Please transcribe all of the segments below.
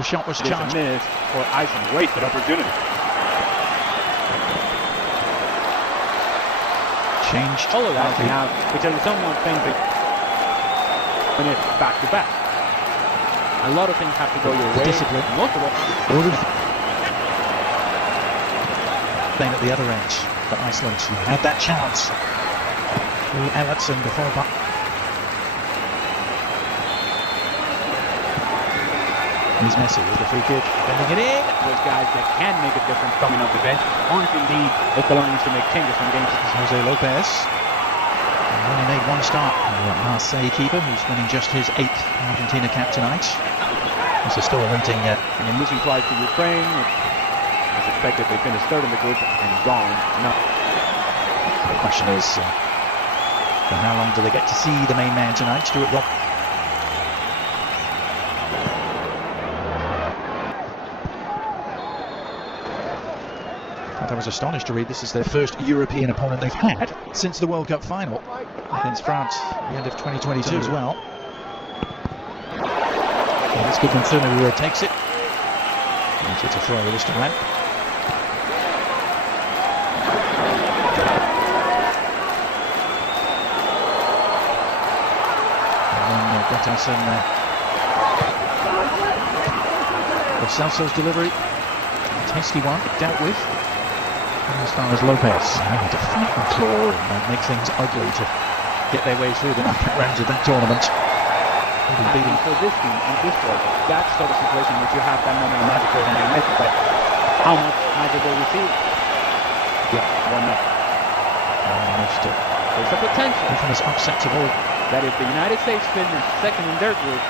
Shot was charged. Miss for Iceland. Wasted opportunity. Changed. All of that now, because someone thinks that when it's back to back, a lot of things have to go your way. Discipline. Most of it. Playing at the other end for Iceland, who had that chance through Ellertson before. Here's Messi with the free kick, bending it in. Those guys that can make a difference coming off the bench, or if indeed Ecuador needs to make changes from games. Jose Lopez. And only made one start. Marseille keeper, who's winning just his 8th Argentina cap tonight. He's still awaiting. And losing twice to Ukraine. As expected, they finished third in the group and gone. No. The question is, for how long do they get to see the main man tonight? Stuart Rob. I was astonished to read this is their first European opponent they've had since the World Cup final against France at the end of 2022 as well. And it's good when Thurner takes it. It's a throw this time. And then Gutterson, Celso's delivery, a tasty one, dealt with. As far as Lopez, to fight and claw and make things ugly to get their way through the knockout rounds of that tournament. Beating for this team and this world, that sort of situation which you have that moment of magic and Messi, but how much magic will we see? Yeah, 1-0. There's a potential. Infamous upset of all. That if the United States finished second in their group.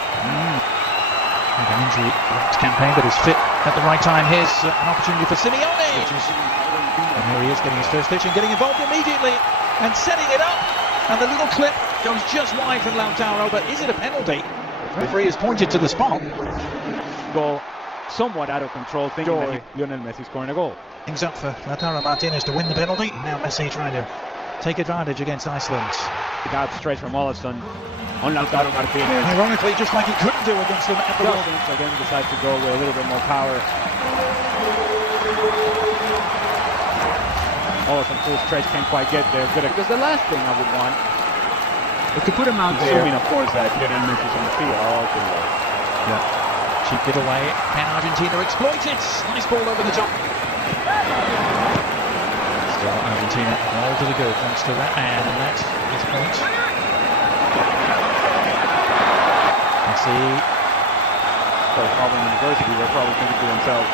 Had an injury-wrapped campaign, but is fit at the right time. Here's an opportunity for Simeone. And here he is getting his first pitch and getting involved immediately and setting it up. And the little clip goes just wide from Lautaro, but is it a penalty? The referee has pointed to the spot. Goal somewhat out of control, thinking that Lionel Messi scoring a goal. Things up for Lautaro Martinez to win the penalty. Now Messi trying to take advantage against Iceland. Outstretched from Olafsson on Lautaro Martinez. Ironically, just like he couldn't do against them at the World Cup. So then decides to go with a little bit more power. Olafsson full stretch, can't quite get there. Because the last thing I would want is to put him out there. Assuming, of course, that Lionel Messi is on the field. Yeah. Cheap it away. Can Argentina exploit it? Nice ball over the top. Still Argentina all to the good thanks to that man, and that is point. Messi. So Auburn University, they're probably thinking to themselves,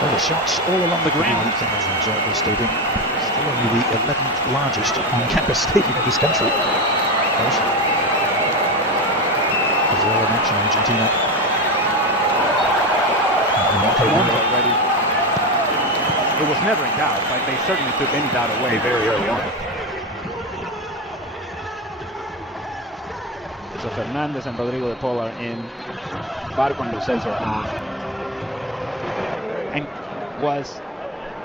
the shots all along the ground. The stadium, still only the 11th largest on-campus stadium in this country. Brazil in action, Argentina. Already. It was never in doubt, but they certainly took any doubt away very early on. So Fernandez and Rodrigo de Paul are in. Barco and Lo Celso and was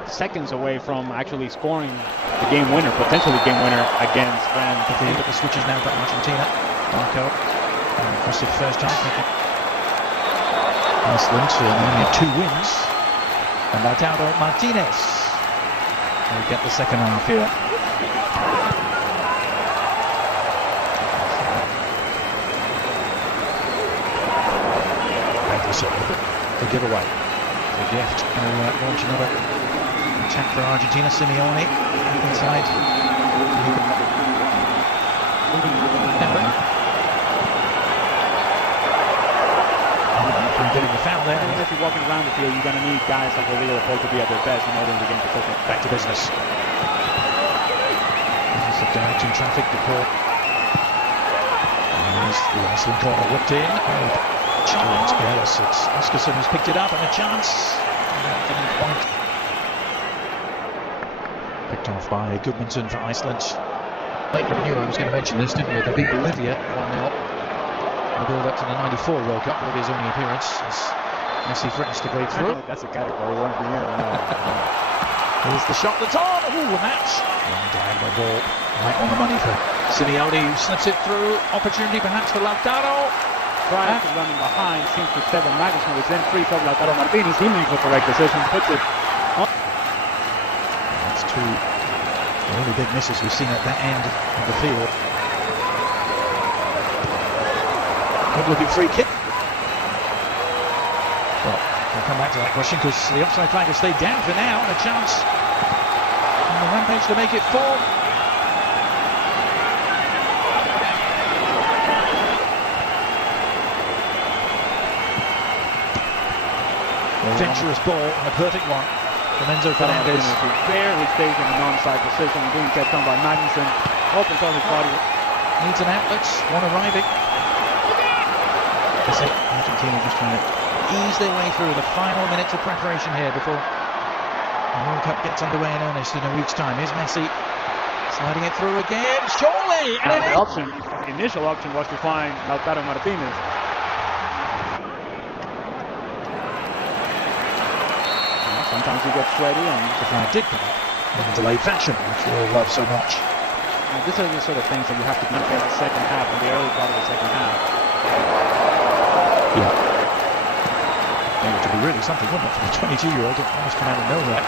seconds away from actually scoring the game winner, potentially game winner against France. But the switches now for Argentina. Barco, impressive first half. Iceland only had 2 wins. And Lautaro Martinez will get the second half here. The giveaway. The gift will launch another attack for Argentina. Simeone inside. Getting the foul there. If you're walking around the field, you're going to need guys like Rodrigo de Paul to be at their best in order to gain possession. Back to business. This is directing traffic to Paul. There's the Iceland corner whipped in. Challenge Ellis. It's Oscarson who's picked it up and a chance. Didn't quite. Picked off by Goodmanson for Iceland. Late from I was going to mention this, didn't we? They beat Bolivia 1-0. The build up to the '94 World Cup, Bolivia's only appearance as Messi threatens to break through. That's a category one for you. Here's the shot that's on. Ooh, a match. Long diagonal ball, right on the money for Simeone, who slips it through. Opportunity perhaps for Lautaro. prior to running behind, seems to sever Magnussen, which then frees up Lautaro Martinez. He makes the correct decision, puts it on. That's two really big misses we've seen at that end of the field. Good looking free kick. Well, we'll come back to that question because the offside flag has stayed down for now, and a chance on the Rampage to make it 4. Adventurous ball and a perfect one from Enzo Fernandez. He barely stays in an onside position, being kept on by Magnussen. Opens all his body. Needs an outlet, one arriving. That's it. Argentina just trying to ease their way through the final minutes of preparation here before the World Cup gets underway in earnest in a week's time. Here's Messi sliding it through again. Surely! And the initial option was to find Lautaro Martinez. Sometimes he gets sweaty, and the flag did come up in delayed fashion, which we all love so much. These are the sort of things that you have to compare the second half and the early part of the second half. Yeah. It would be really something, wouldn't it, for a 22-year-old to almost come out of nowhere.